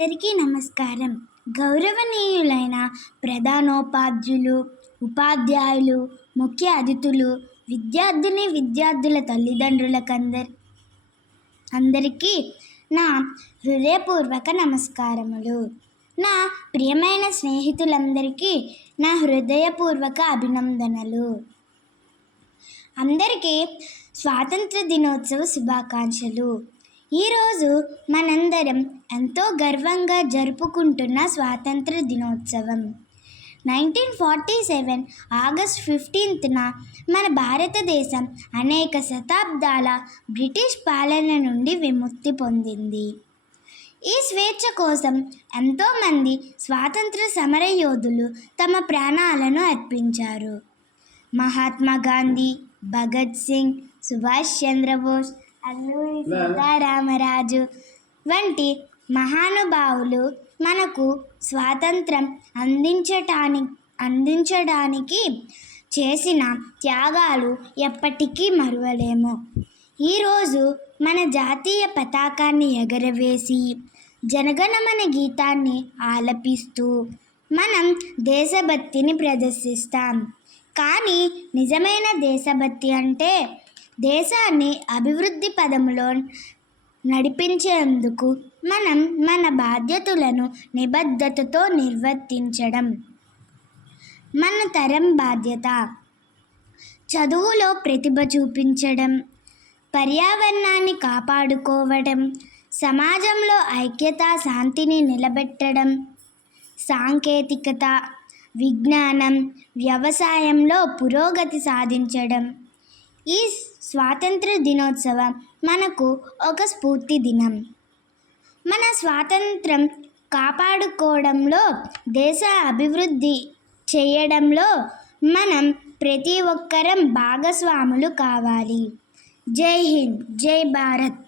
అందరికీ నమస్కారం. గౌరవనీయులైన ప్రధానోపాధ్యాయులు, ఉపాధ్యాయులు, ముఖ్య అతిథులు, విద్యార్థుల అందరికీ నా హృదయపూర్వక నమస్కారములు. నా ప్రియమైన స్నేహితులందరికీ నా హృదయపూర్వక అభినందనలు. అందరికీ స్వాతంత్ర దినోత్సవ శుభాకాంక్షలు. ఈరోజు మనందరం ఎంతో గర్వంగా జరుపుకుంటున్న స్వాతంత్ర దినోత్సవం. 1947 ఆగస్ట్ 15న మన భారతదేశం అనేక శతాబ్దాల బ్రిటిష్ పాలన నుండి విముక్తి పొందింది. ఈ స్వేచ్ఛ కోసం ఎంతోమంది స్వాతంత్ర సమరయోధులు తమ ప్రాణాలను అర్పించారు. మహాత్మా గాంధీ, భగత్ సింగ్, సుభాష్ చంద్రబోస్, అల్లూరి సీతారామరాజు వంటి మహానుభావులు మనకు స్వాతంత్రం అందించడానికి చేసిన త్యాగాలు ఎప్పటికీ మరువలేము. ఈరోజు మన జాతీయ పతాకాన్ని ఎగరవేసి జనగణమన గీతాన్ని ఆలపిస్తూ మనం దేశభక్తిని ప్రదర్శిస్తాం. కానీ నిజమైన దేశభక్తి అంటే దేశాన్ని అభివృద్ధి పదంలో నడిపించేందుకు మనం మన బాధ్యతలను నిబద్ధతతో నిర్వర్తించడం మన తరం బాధ్యత. చదువులో ప్రతిభ చూపించడం, పర్యావరణాన్ని కాపాడుకోవడం, సమాజంలో ఐక్యత, శాంతిని నిలబెట్టడం, సాంకేతికత, విజ్ఞానం, వ్యవసాయంలో పురోగతి సాధించడం. ఈ స్వాతంత్ర దినోత్సవం మనకు ఒక స్ఫూర్తి దినం. మన స్వాతంత్రం కాపాడుకోవడంలో, దేశ అభివృద్ధి చేయడంలో మనం ప్రతి ఒక్కరం భాగస్వాములు కావాలి. జై హింద్, జై భారత్.